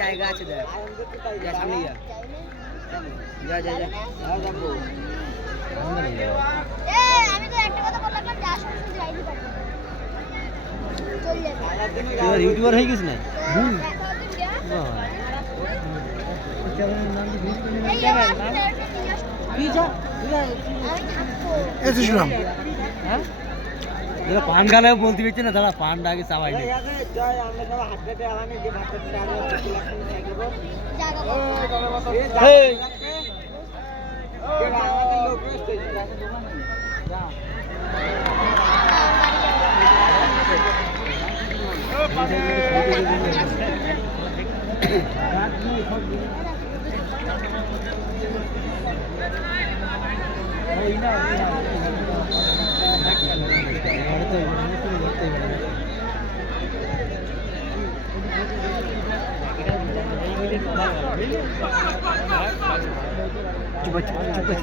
জায়গা আছে সামনে যা যা যা আমি তো একটা কথা বললাম যা শুনছি যাইনি পারবো ইউটিউবার হয়ে গেছ না পান গালে বলতে পারছি না দাদা পানটা আগে চাবাই নেই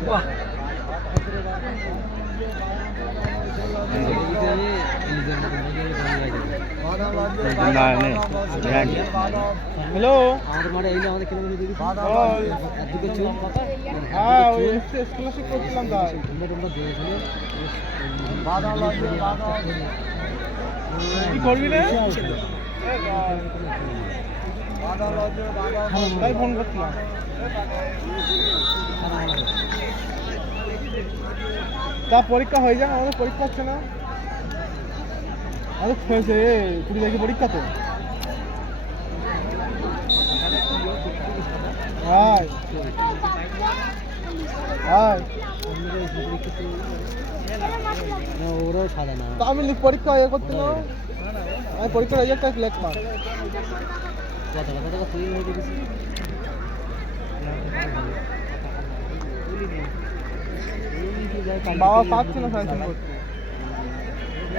coba हेलो स्कॉलरशिप করছিলাম তাই কি করবি রে তাই ফোন করছিলাম তা পরীক্ষা হয়ে যাক আমাদের পরীক্ষা হচ্ছে না আরে হয়েছে 20 তারিখে পরীক্ষা তো হাই হাই না ওরা সাদা না তা আমি পরীক্ষা ইয়ে করতে না আমি পরীক্ষার রেজাল্টটা লেখ মার কথা তুই হয়ে গেছিস বাবা পাচ্ছে না সাইকেল করতে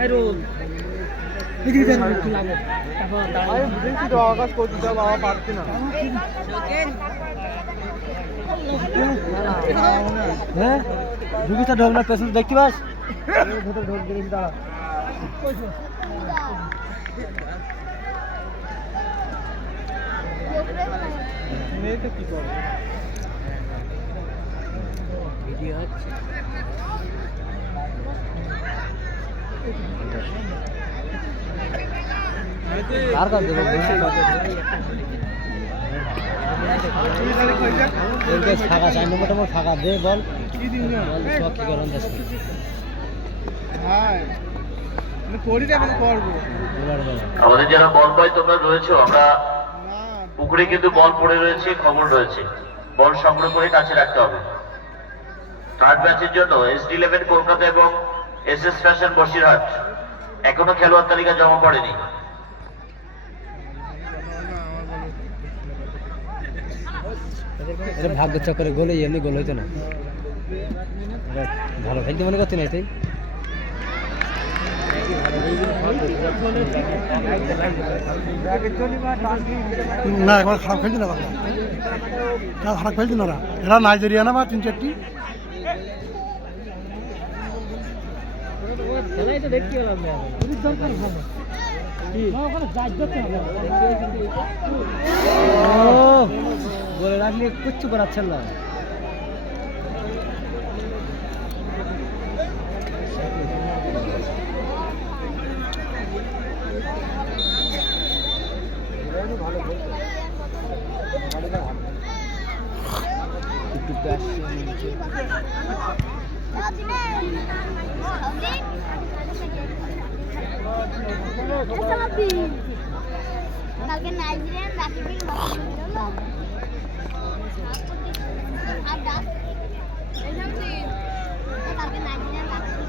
এই রোল এদিকে দেন একটু লাগো তারপর দাঁড়াও আমি বুঝেছি তো আকাশ করতে দাও বাবা পাচ্ছে না হ্যাঁ ঢুকিটা ঢোক না পেছনে দেখতে পাস ভেতর ঢোক দিন দাঁড়া মেয়েটা কি করে ভিডিও হচ্ছে কার কার দেব এই ফাঁকা চাই মোটামুটি ফাঁকা দে বল কি দিন বল সব কি করেন দেশ হ্যাঁ আমি করি আমি করব আমাদের যারা বল পাই তোমরা রয়েছে আমরা পুকুরে কিন্তু বল পড়ে রয়েছে খবর রয়েছে বল সংগ্রহ করে কাছে রাখতে হবে থার্ড ম্যাচের জন্য SD11 কলকাতা এবং SS ফ্যাশন বসিরহাট এখনো খেলোয়াড় তালিকা জমা পড়েনি এটা ভাগ্য চক্করে গোলে এমনি গোল হইতো না ভালো খেলতে মনে করছে না এটাই না একবার খারাপ খেলছে না খারাপ খেলছে না এরা নাইজেরিয়া না বা 3-4টি বলে রাখলে কিচ্ছু করাচ্ছেন না কালকে নাইজেরিয়ান রাকিবিল হলো আর ডাক কালকে নাইজেরিয়ান রাকিবিল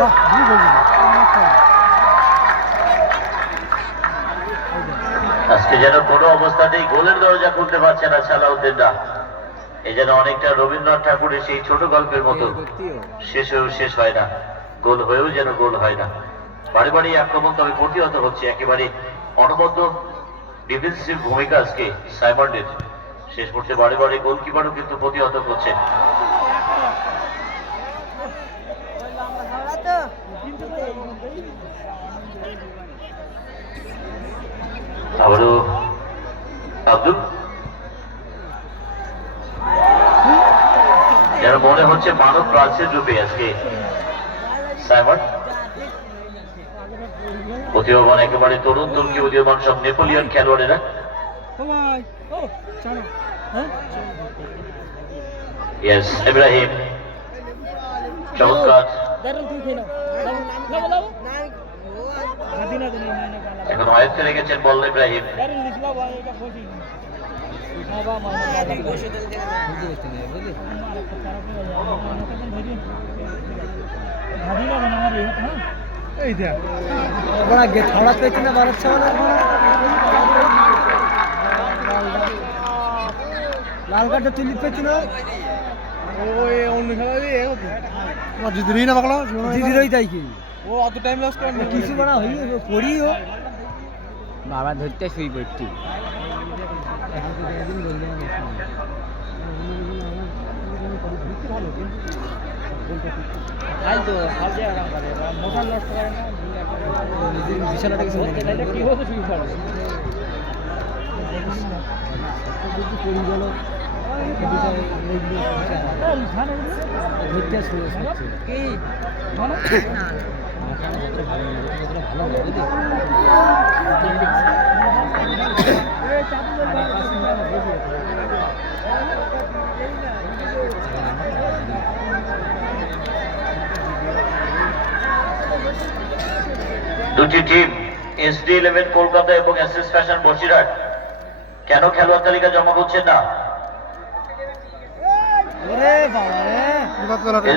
বাহ, দুই গোল দিল। আজকে যেন কোনো অবস্থাতেই গোলের দরজা খুলতে পারছে না সালাউদ্দিনরা। এই যেন অনেকটা রবীন্দ্রনাথ ঠাকুরের সেই ছোট গল্পের মতো, শেষ হয়েও শেষ হয় না, গোল হয়েও যেন গোল হয় না। বাড়ি বাড়ি আক্রমণ তবে প্রতিহত হচ্ছে, একেবারে অনবদ্য ডিফেন্সিভ ভূমিকা আজকে সাইমন্ডের। শেষ মুহূর্তে বাড়ি বাড়ি গোলকিপারও কিন্তু প্রতিহত করছে। আবারও আব্দুল, যেন মনে হচ্ছে মানব প্রাচীর রূপে আজকে সাইমন। প্রতিভাবান একেবারে তরুণ তুর্কি উদীয়মান সব নেপোলিয়ন খেলোয়াড়েরা। ইয়েস, ইব্রাহিম চমৎকার। এখন আয়ত্তে রেখেছেন বল ইব্রাহিম। এই দেখ বড় গেট ছড়া পেয়েছে না বাড়াচ্ছে মানে লাল কার্ডটা তুলি পেয়েছে না ওই অন্য খেলা দিয়ে তোমার জিদিরই না বাকলা দিদিরই তাই কি ও অত টাইম লস করে কিছু বড় হই পড়ি ও বাবা ধরতে শুই পড়ছি আই তো খাজে আরাম করে মোটা নষ্ট করে না বিছানাটা কিছু তাইলে কি হতো শুই পড়ে যদি পড়ি গেল ধরতে শুয়ে কি ভালো দুটি টিম SD11 কলকাতা এবং SS ফ্যাশন বসিরহাট কেন খেলোয়াড় তালিকা জমা করছেন না?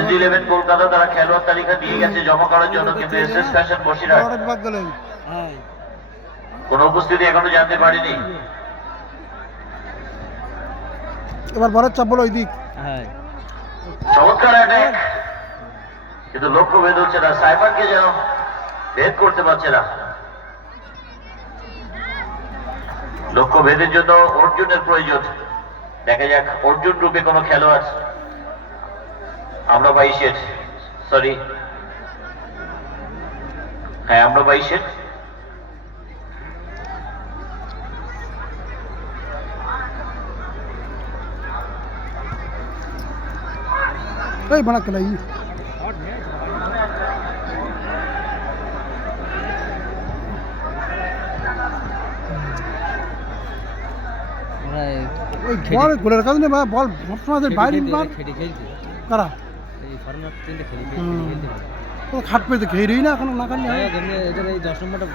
SD11 কলকাতা তারা খেলোয়াড় তালিকা দিয়ে গেছে জমা করার জন্য, কিন্তু SS ফ্যাশন বসিরহাট কোনো উপস্থিতি এখনো জানতে পারিনি। এবার বড় চাপ বলো ওই দিক। চমৎকার অ্যাটাক, কিন্তু লক্ষ্য ভেদ হচ্ছে না, সাইমনকে যেন ভেদ করতে পারছে না। লক্ষ্য ভেদের জন্য অর্জুনের প্রয়োজন। দেখা যাক অর্জুন রূপে কোনো খেলোয়াড় আমরা 22-এর, সরি হ্যাঁ আমরা 22-এর এই বড় খেলাই ওই বল গোলের কাজ নেই বল সবসময় বাইরে মার কারা ও খাট পেতে খেয়েই না এখন না কাটলে এই 10 নম্বরটা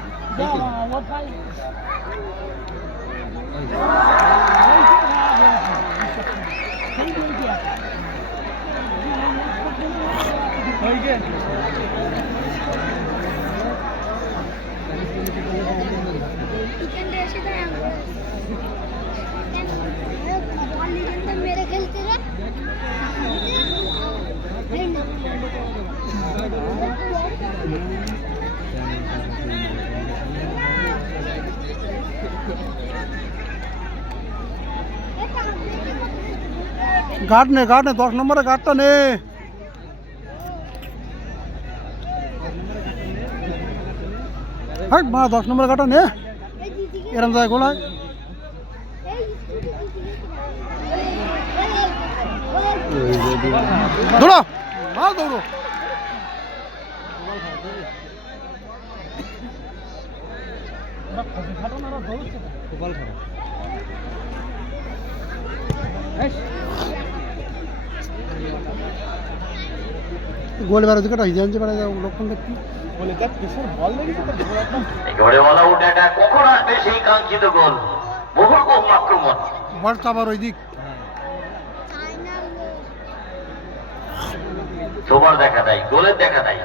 मेरे खेलते रहे গার্ড নে 10 নম্বরে গার্ডটা নে হ্যাঁ 10 নম্বরে গার্ডটা নে এরম জায়গায় গোল হয় দৌড়ো ভালো দৌড়ো গোল বেড়া দিকে জানতে পারে লক্ষণ দেখি একেবারে বলা উঠে এটা কখন আসবে সেই কাঙ্ক্ষিত গোল বহু কম আক্রমণ বল চাবার ওই দিক তোমার দেখা নাই গোলের দেখা নাই